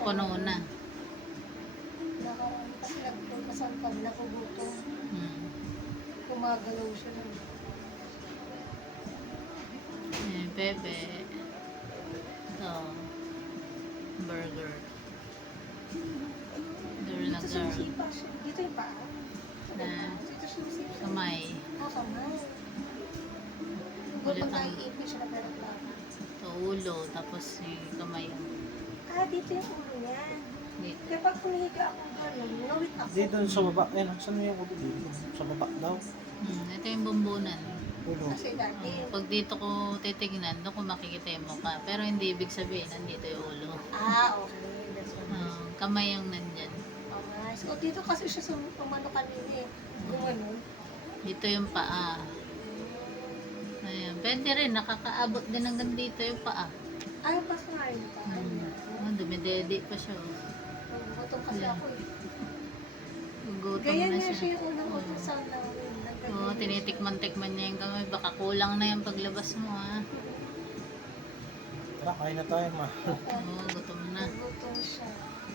Napuno na. Nakaraan kasi nagpulpasan kami, nakugutom. Gumagalaw siya lang. Bebe. Ito. Burger. Girl na Dito girl. sumisipa siya. Dito yung paa. Dito sumisipa. Kamay. Kamay. Ulit Kapag ang naiipin siya na pera-plaka. ito, ulo. Tapos yung kamay. Dito yung ulo niya. Dito. Kaya pag humihiga ako gano'n, nawit ako. Dito sa baba. Ayun, saan mo yung ulo dito? Sa baba daw. Ito yung bumbunan. Ulo. Kasi dati, Pag dito ko titignan, doon ko makikita yung mukha. Pero hindi ibig sabihin, nandito yung ulo. okay. That's what Kamay yung nandyan. Okay. So, dito kasi siya umano kanina eh. Gumano. Dito yung paa. Ayan. Pwede rin, nakakaabot din hanggang dito yung paa. Ay, pas nga yun pa. Dumidedi pa siya. Gutom kasi ako eh. Gutom Ganyan na nga siya siya. yung unang ultrasound namin. Oo, tinitikman-tikman niya yung kamay. Baka kulang na yung paglabas mo, ha? Tara, kain na tayo, ma. Oo, gutom na. Gutom siya.